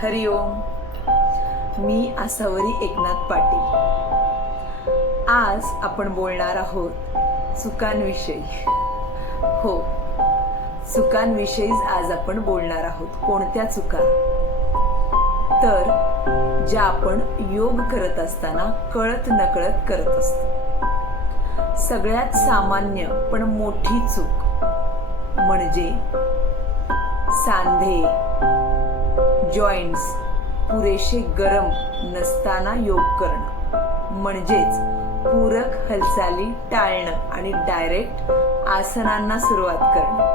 हरि ओम. मी आसावरी एकनाथ पाटील. आज आपण बोलणार आहोत चुकांविषयी. हो, चुकांविषयीच आज आपण बोलणार आहोत. कोणत्या चुका? तर ज्या आपण योग करत असताना कळत नकळत करत असतो. सगळ्यात सामान्य पण मोठी चूक म्हणजे सांधे, जॉईंट्स पुरेशे गरम नसताना योग करणं, म्हणजेच पूरक हालचाली टाळणं आणि डायरेक्ट आसनांना सुरुवात करणं.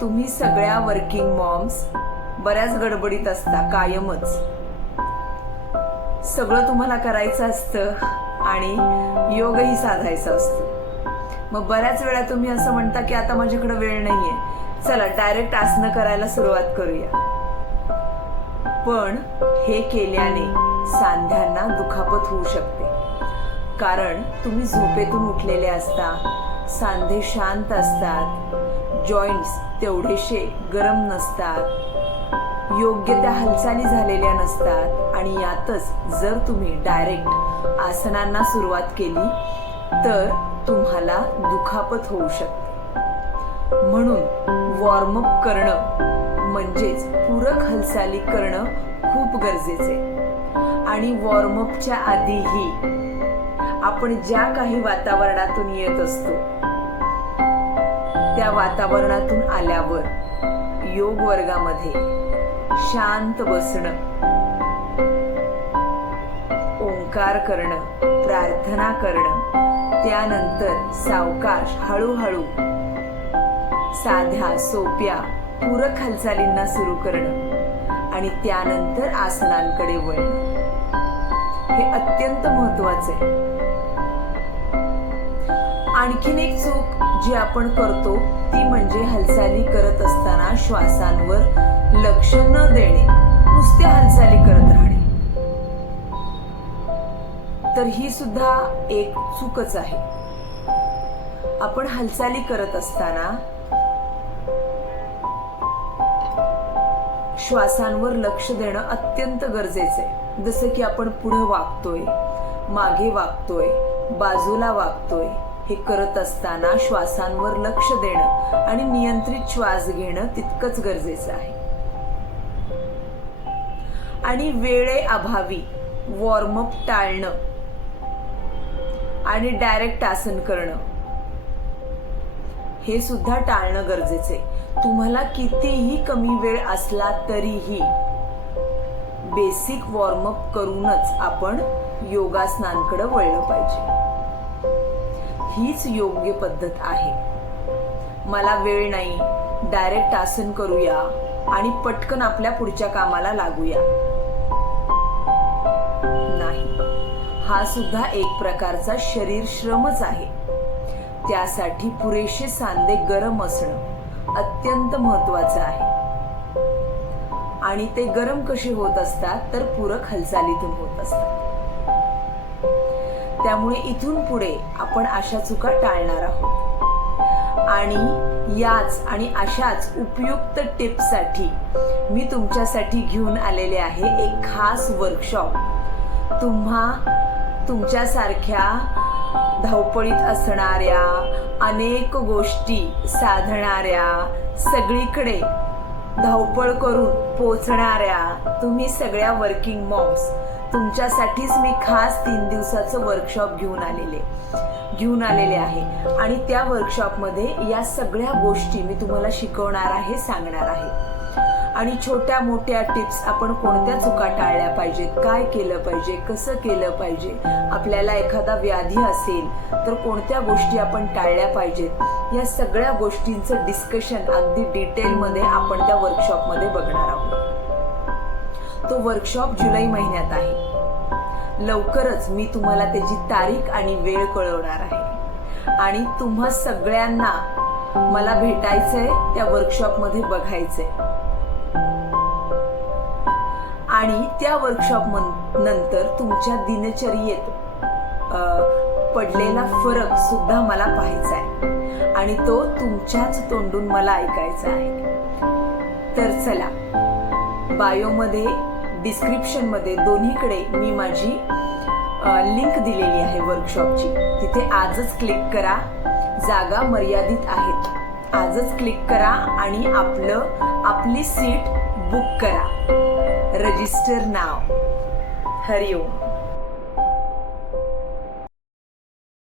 तुम्ही सगळ्या वर्किंग मॉम्स बऱ्याच गडबडीत असता. कायमच सगळं तुम्हाला करायचं असतं आणि योगही साधायचा असतो. मग बऱ्याच वेळा तुम्ही असं म्हणता की आता माझ्याकडे वेळ नाहीये, चला डायरेक्ट आसनं करायला सुरुवात करूया. पण हे केल्याने सांध्यांना दुखापत होऊ शकते. कारण तुम्ही झोपेतून उठलेले असता, सांधे शांत असतात, जॉईंट्स तेवढेशे गरम नसतात, योग्य त्या हालचाली झालेल्या नसतात आणि यातच जर तुम्ही डायरेक्ट आसनांना सुरुवात केली तर तुम्हाला दुखापत होऊ शकते. म्हणून वॉर्मअप करणं म्हणजेच पूरक हालचाली करणं खूप गरजेचे. आणि वॉर्मअपच्या आधीही आपण ज्या काही वातावरणातून येत असतो त्या वातावरणातून आल्यावर योग वर्गामध्ये शांत बसणं, ओंकार करणं, प्रार्थना करणं, त्यानंतर सावकाश हळूहळू साध्या सोप्या पूरक हालचालींना सुरू करणं आणि त्यानंतर आसनांकडे वळणं हे अत्यंत महत्वाचे आहे. आणखीन एक चूक जी आपण करतो ती म्हणजे हालचाली करत असताना श्वासांवर लक्ष न देणे, नुसत्या हालचाली करत राहणे. तर ही सुद्धा एक चूकच आहे. आपण हालचाली करत असताना श्वासांवर लक्ष देणं अत्यंत गरजेचं आहे. जसं की आपण पुढे वाकतोय, मागे वाकतोय, बाजूला वाकतोय, हे करत असताना श्वासांवर लक्ष देणं आणि नियंत्रित श्वास घेणं तितकंच गरजेचं आहे. आणि वेळेअभावी वॉर्मअप टाळणं आणि डायरेक्ट आसन करणं हे सुद्धा टाळणं गरजेचे. तुम्हाला कितीही कमी वेळ असला तरीही बेसिक वॉर्मअप करूनच आपण योगासनांकडे वळलं पाहिजे. हीच योग्य पद्धत आहे. मला वेळ नाही, डायरेक्ट आसन करूया आणि पटकन आपल्या पुढच्या कामाला लागूया, नाही. हा सुद्धा एक प्रकारचा शरीर श्रमच आहे. त्यासाठी पुरेशे सांधे गरम असणं अत्यंत महत्वाचं आहे. आणि ते गरम कसे होत असतात तर पूरक हालचालीतून होत असतात. त्यामुळे इथून पुढे आपण अशा चुका टाळणार आहोत. आणि याच आणि अशाच उपयुक्त टिप्ससाठी मी तुमच्यासाठी घेऊन आलेले आहे एक खास वर्कशॉप. तुमच्यासारख्या धावपळीत असणाऱ्या, अनेक गोष्टी साधणाऱ्या, सगळीकडे धावपळ करून पोचणाऱ्या तुम्ही सगळ्या वर्किंग मॉम्स, तुमच्यासाठीच मी खास 3 दिवसाचं वर्कशॉप घेऊन आलेले आहे. आणि त्या वर्कशॉपमध्ये या सगळ्या गोष्टी मी तुम्हाला शिकवणार आहे, सांगणार आहे. आणि छोट्या मोठ्या टिप्स, आपण कोणत्या चुका टाळल्या पाहिजेत, काय केलं पाहिजे, कसं केलं पाहिजे, आपल्याला एखादा व्याधी असेल तर कोणत्या गोष्टी आपण टाळल्या पाहिजेत, या सगळ्या गोष्टींचं डिस्कशन अगदी डिटेलमध्ये आपण त्या वर्कशॉपमध्ये बघणार आहोत. तो वर्कशॉप जुलै महिन्यात आहे. लवकरच मी तुम्हाला त्याची तारीख आणि वेळ कळवणार आहे. आणि तुम्हा सगळ्यांना मला भेटायचंय, त्या वर्कशॉपमध्ये बघायचंय. आणि त्या वर्कशॉप नंतर तुमच्या दिनचर्येत पडलेला फरक सुद्धा मला पाहायचा आहे आणि तो तुमच्याच तोंडून मला ऐकायचा आहे. तर चला, बायोमध्ये, डिस्क्रिप्शनमध्ये दोन्हीकडे मी माझी लिंक दिलेली आहे वर्कशॉपची. तिथे आजच क्लिक करा. जागा मर्यादित आहेत. आजच क्लिक करा आणि आपली सीट बुक करा. Register now. हरिओम.